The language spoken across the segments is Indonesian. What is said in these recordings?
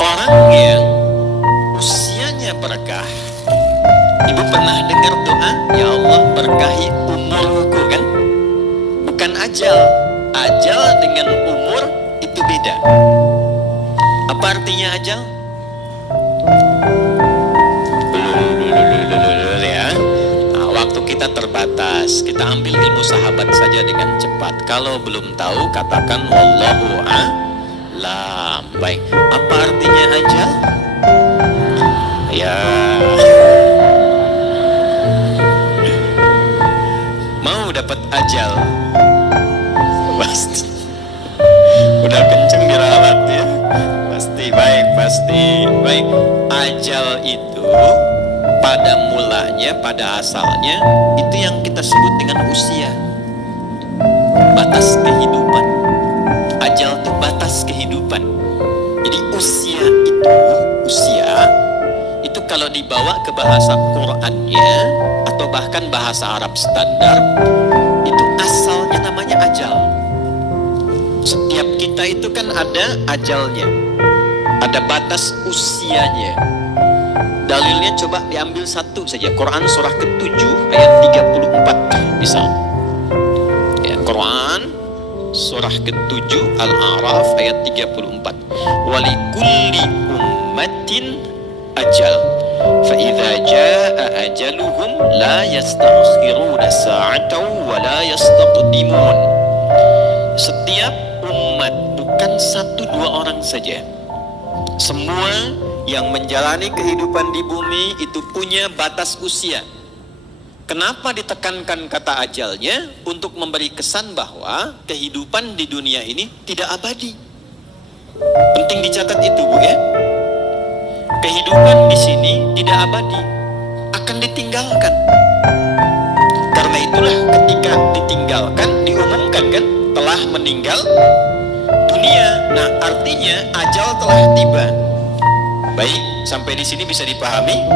Orang yang usianya berkah, ibu pernah dengar doa, ya Allah berkahi umurku kan? Bukan ajal. Ajal dengan umur itu beda. Apa artinya ajal? Ya. Nah, waktu kita terbatas, kita ambil ilmu sahabat saja dengan cepat. Kalau belum tahu, katakan wallahu a'lam. Baik, apa artinya ajal? Ya, mau dapat ajal? Pasti. Udah kenceng diralat ya. Pasti baik, pasti baik. Ajal itu pada mulanya, pada asalnya itu yang kita sebut dengan usia. Batas kehidupan. Ajal itu batas kehidupan. Jadi usia itu kalau dibawa ke bahasa Qur'annya atau bahkan bahasa Arab standar, itu asalnya namanya ajal. Setiap kita itu kan ada ajalnya, ada batas usianya. Dalilnya coba diambil satu saja, Quran surah ke-7 ayat 34 misal. Ya, Quran surah ke-7 Al-A'raf ayat 34. Walikulli ummatin ajal, fa idza jaa ajaluhum la yastakhiruna sa'atan wa la yastaqdimun. Setiap umat, bukan satu dua orang saja, semua yang menjalani kehidupan di bumi itu punya batas usia. Kenapa ditekankan kata ajalnya? Untuk memberi kesan bahwa kehidupan di dunia ini tidak abadi. Penting dicatat itu, Bu ya. Kehidupan di sini tidak abadi, akan ditinggalkan. Karena itulah ketika ditinggalkan diumumkan kan, telah meninggal dunia. Nah, artinya ajal telah tiba. Baik, sampai di sini bisa dipahami.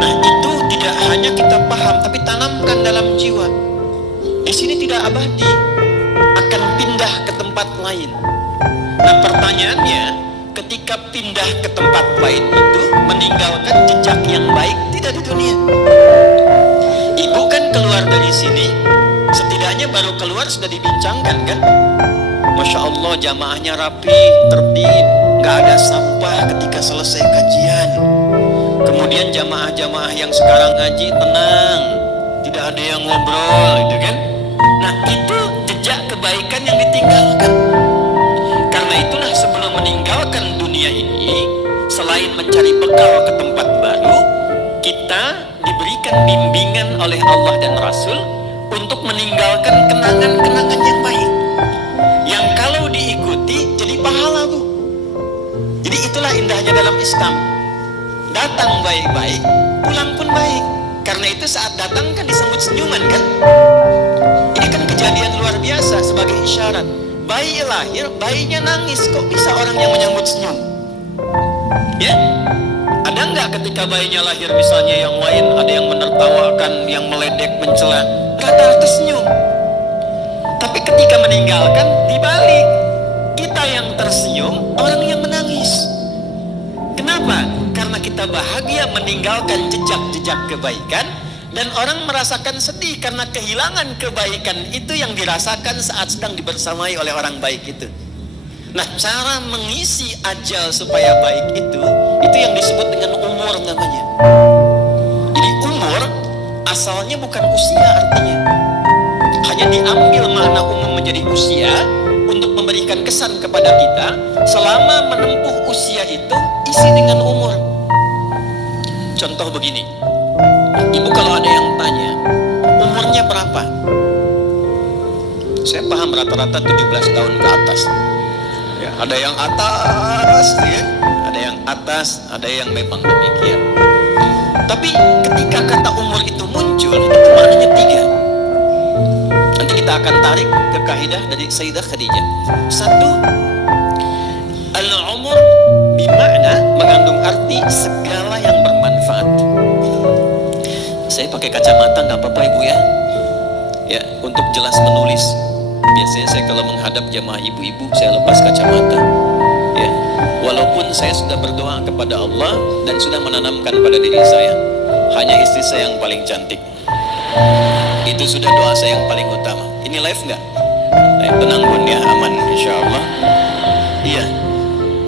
Nah, itu tidak hanya kita paham, tapi tanamkan dalam jiwa. Di sini tidak abadi, akan pindah ke tempat lain. Nah, pertanyaannya, ketika pindah ke tempat lain itu meninggalkan jejak yang baik tidak di dunia. Ibu kan keluar dari sini, setidaknya baru keluar sudah dibincangkan kan? Masya Allah, jamaahnya rapi, tertib, gak ada sampah ketika selesai kajian. Kemudian jamaah-jamaah yang sekarang ngaji tenang, tidak ada yang ngobrol, gitu kan? Nah, itu jejak kebaikan yang ditinggalkan. Karena itulah sebelum meninggalkan dunia ini, selain mencari bekal ke tempat baru, kita diberikan bimbingan oleh Allah dan Rasul untuk meninggalkan kenangan-kenangan yang baik, yang kalau diikuti jadi pahala, Bu. Jadi itulah indahnya dalam Islam. Datang baik-baik, pulang pun baik. Karena itu saat datang kan disambut senyuman kan. Ini kan kejadian luar biasa sebagai isyarat. Bayi lahir, bayinya nangis, kok bisa orang yang menyambut senyum? Ya, ada nggak ketika bayinya lahir misalnya yang lain ada yang menertawakan, yang meledek, mencela, rata-rata senyum. Tapi ketika meninggalkan dibalik, kita yang tersenyum, orang yang menangis. Kenapa? Karena kita bahagia meninggalkan jejak-jejak kebaikan, dan orang merasakan sedih karena kehilangan kebaikan itu yang dirasakan saat sedang dibersamai oleh orang baik itu. Nah, cara mengisi ajal supaya baik itu yang disebut dengan umur namanya. Jadi umur asalnya bukan usia artinya. Hanya diambil makna umum menjadi usia untuk memberikan kesan kepada kita selama menempuh usia itu isi dengan umur. Contoh begini, ibu kalau ada yang tanya umurnya berapa, saya paham rata-rata 17 tahun ke atas ya, ada yang atas ya, ada yang atas, ada yang memang demikian. Tapi ketika kata umur itu muncul, itu maknanya 3. Nanti kita akan tarik ke kaidah dari Sayyidah Khadijah. 1, al-umur bimakna mengandung arti segala yang bermanfaat. Saya pakai kacamata nggak apa-apa Ibu ya, ya untuk jelas menulis. Biasanya saya kalau menghadap jamaah ibu-ibu, saya lepas kacamata. Ya, walaupun saya sudah berdoa kepada Allah dan sudah menanamkan pada diri saya, hanya istri saya yang paling cantik. Itu sudah doa saya yang paling utama. Ini live nggak? Tenang bun ya, aman insya Allah. Iya.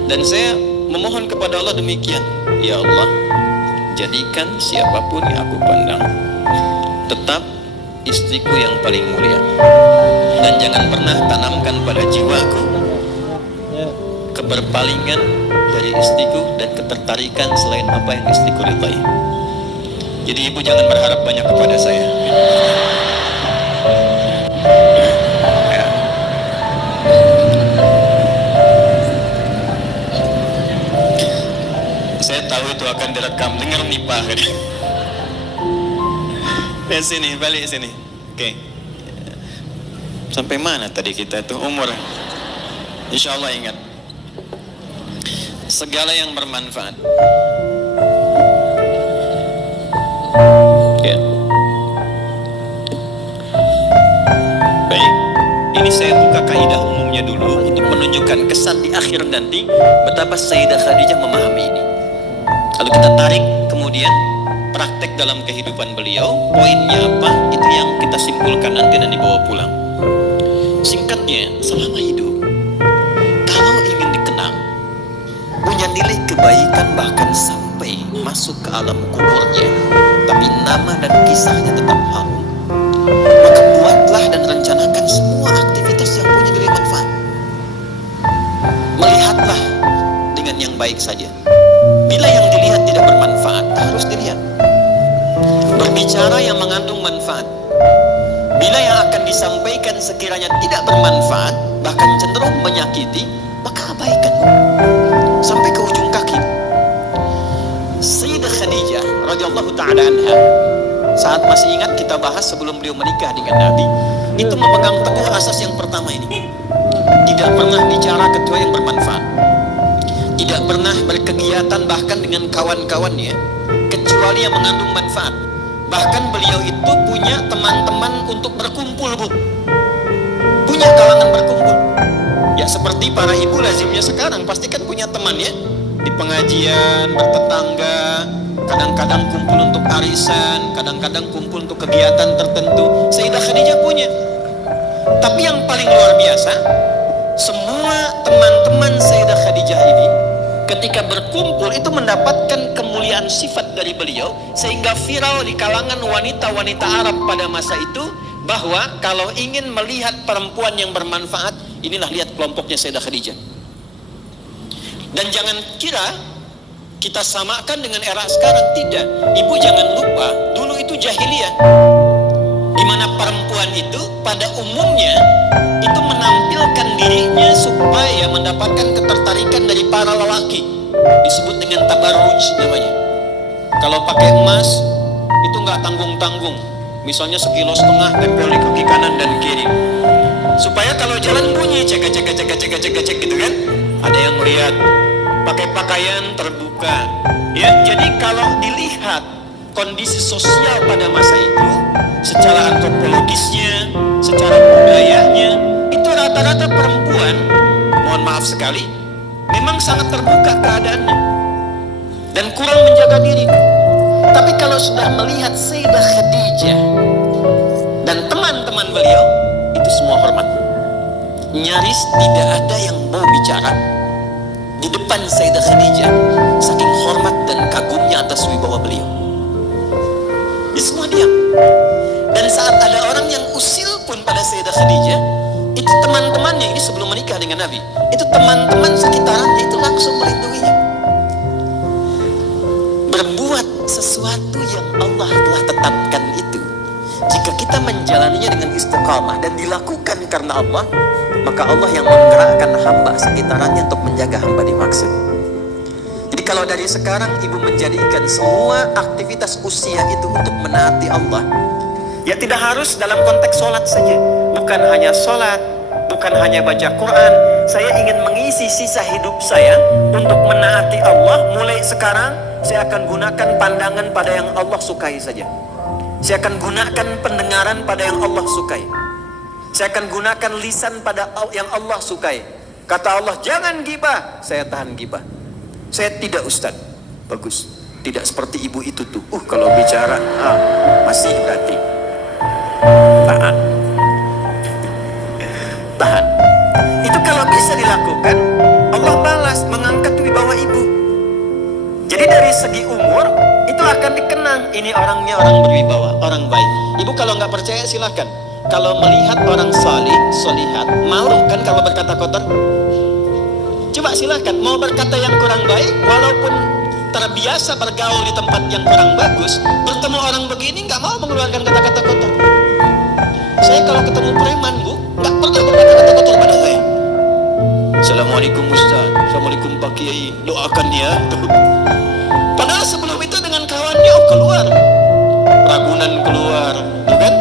Dan saya memohon kepada Allah demikian. Ya Allah, jadikan siapapun yang aku pandang tetap istriku yang paling mulia. Dan jangan pernah tanamkan pada jiwaku keberpalingan dari istriku dan ketertarikan selain apa yang istriku ridhai. Jadi ibu jangan berharap banyak kepada saya. Ya. Saya tahu itu akan direkam. Dengar nih Pak. Sini, balik sini. Oke. Sampai mana tadi kita itu umur? Insya Allah ingat. Segala yang bermanfaat. Ya. Baik. Ini saya buka kaidah umumnya dulu untuk menunjukkan kesan di akhir nanti betapa Sayyidah Khadijah memahami ini. Kalau kita tarik kemudian praktek dalam kehidupan beliau, poinnya apa? Itu yang kita simpulkan nanti dan dibawa pulang. Singkatnya, selama hidup, kalau ingin dikenang, punya nilai kebaikan bahkan sampai masuk ke alam kuburnya, tapi nama dan kisahnya tetap harum, maka buatlah dan rencanakan semua aktivitas yang punya nilai manfaat. Melihatlah dengan yang baik saja. Bila yang dilihat tidak bermanfaat, harus dilihat. Berbicara yang mengandung manfaat. Bila yang akan disampaikan sekiranya tidak bermanfaat, bahkan cenderung menyakiti, maka abaikan sampai ke ujung kaki. Sayyidah Khadijah radhiyallahu ta'ala anha, saat masih ingat kita bahas sebelum beliau menikah dengan Nabi, itu memegang teguh asas yang pertama ini. Tidak pernah bicara kecuali yang bermanfaat. Tidak pernah berkegiatan bahkan dengan kawan-kawannya kecuali yang mengandung manfaat. Bahkan beliau itu punya teman-teman untuk berkumpul, Bu. Punya kalangan berkumpul. Ya seperti para ibu lazimnya sekarang, pasti kan punya teman ya. Di pengajian, bertetangga, kadang-kadang kumpul untuk arisan, kadang-kadang kumpul untuk kegiatan tertentu. Sayyidah Khadijah punya. Tapi yang paling luar biasa, semua teman-teman Sayyidah Khadijah ini ketika berkumpul itu mendapatkan kemuliaan sifat dari beliau, sehingga viral di kalangan wanita-wanita Arab pada masa itu bahwa kalau ingin melihat perempuan yang bermanfaat, inilah lihat kelompoknya Sayyidah Khadijah. Dan jangan kira kita samakan dengan era sekarang, tidak. Ibu jangan lupa, dulu itu jahiliyah, di mana perempuan itu pada umumnya itu menampilkan dirinya supaya mendapatkan ketertarikan dari para lelaki. Disebut dengan tabarruj namanya. Kalau pakai emas itu nggak tanggung-tanggung. Misalnya 1,5 kilo tempel di kaki kanan dan kiri. Supaya kalau jalan bunyi cek gitu kan. Ada yang lihat. Pakai pakaian terbuka. Ya, jadi kalau dilihat kondisi sosial pada masa itu, secara antropologisnya, secara budayanya, itu rata-rata perempuan, mohon maaf sekali, memang sangat terbuka keadaannya dan kurang menjaga diri. Tapi kalau sudah melihat Sayyidah Khadijah dan teman-teman beliau, itu semua hormat. Nyaris tidak ada yang mau bicara di depan Sayyidah Khadijah, saking hormat dan kagumnya atas wibawa beliau. Dia semua diam. Dan saat ada orang yang usil pun pada Sayyidah Khadijah, itu teman-temannya, ini sebelum menikah dengan Nabi, itu teman-teman sekitarannya itu langsung melindunginya. Berbuat sesuatu yang Allah telah tetapkan itu, jika kita menjalaninya dengan istiqamah dan dilakukan karena Allah, maka Allah yang menggerakkan hamba sekitarannya untuk menjaga hamba dimaksud. Jadi kalau dari sekarang ibu menjadikan semua aktivitas usia itu untuk menaati Allah, ya tidak harus dalam konteks sholat saja. Bukan hanya sholat, bukan hanya baca Quran. Saya ingin mengisi sisa hidup saya untuk menaati Allah. Mulai sekarang saya akan gunakan pandangan pada yang Allah sukai saja. Saya akan gunakan pendengaran pada yang Allah sukai. Saya akan gunakan lisan pada yang Allah sukai. Kata Allah, jangan gibah. Saya tahan gibah. Saya tidak ustaz. Bagus. Tidak seperti ibu itu tuh. Kalau bicara, masih berarti. Tahan. Tahan. Itu kalau bisa dilakukan, Allah balas, mengangkat wibawa ibu. Jadi dari segi umur, itu akan dikenang. Ini orangnya orang berwibawa, orang baik. Ibu kalau nggak percaya silakan. Kalau melihat orang salih, solihat, malu kan kalau berkata kotor? Coba silakan. Mau berkata yang kurang baik, walaupun terbiasa bergaul di tempat yang kurang bagus, bertemu orang begini nggak mau mengeluarkan kata-kata kotor. Saya kalau ketemu preman, Bu, nggak pernah berkata kata kotor pada saya. Assalamualaikum Ustaz, Assalamualaikum Pak Kiai, doakan ya. Padahal sebelum itu dengan kawannya keluar, Ragunan keluar, kan?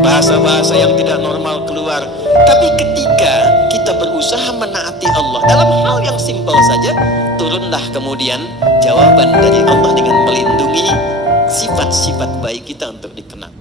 Bahasa-bahasa yang tidak normal keluar. Tapi ketika kita berusaha menaati Allah dalam hal yang simpel saja, turunlah kemudian jawaban dari Allah dengan melindungi sifat-sifat baik kita untuk dikenal.